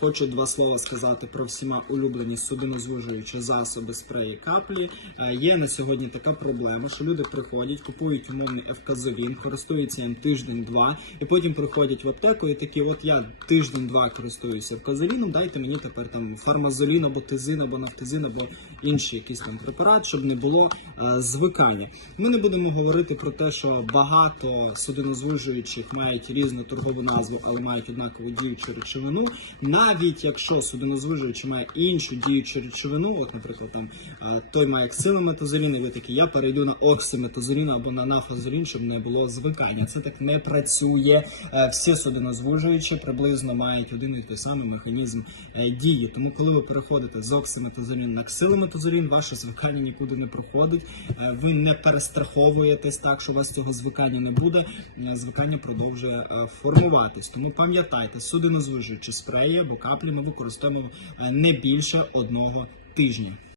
Хочу два слова сказати про всіма улюблені судинозвужуючі засоби, спреї, каплі. Е, Є на сьогодні така проблема, що люди приходять, купують умовний ефказолін, користуються їм тиждень-два, і потім приходять в аптеку і такі, от я тиждень-два користуюся ефказоліном, дайте мені тепер там фармазолін або тизин, або нафтизин, або інший якийсь там препарат, щоб не було е, звикання. Ми не будемо говорити про те, що багато судинозвужуючих мають різну торгову назву, але мають однакову діючу речовину. Навіть якщо судинозвужуючий має іншу діючу речовину, от, наприклад, там е, той має ксилометазолін, і ви такі, я перейду на оксиметазолін або на нафазолін, щоб не було звикання. Це так не працює. Е, Всі судинозвужуючі приблизно мають один і той самий механізм е, дії. Тому, коли ви переходите з оксиметазолін на ксилометазолін, ваше звикання нікуди не проходить. Ви не перестраховуєтесь так, що у вас цього звикання не буде. Звикання продовжує формуватись. Тому пам'ятайте, судинозвужуючі спреї або каплі ми використовуємо е, не більше одного тижня.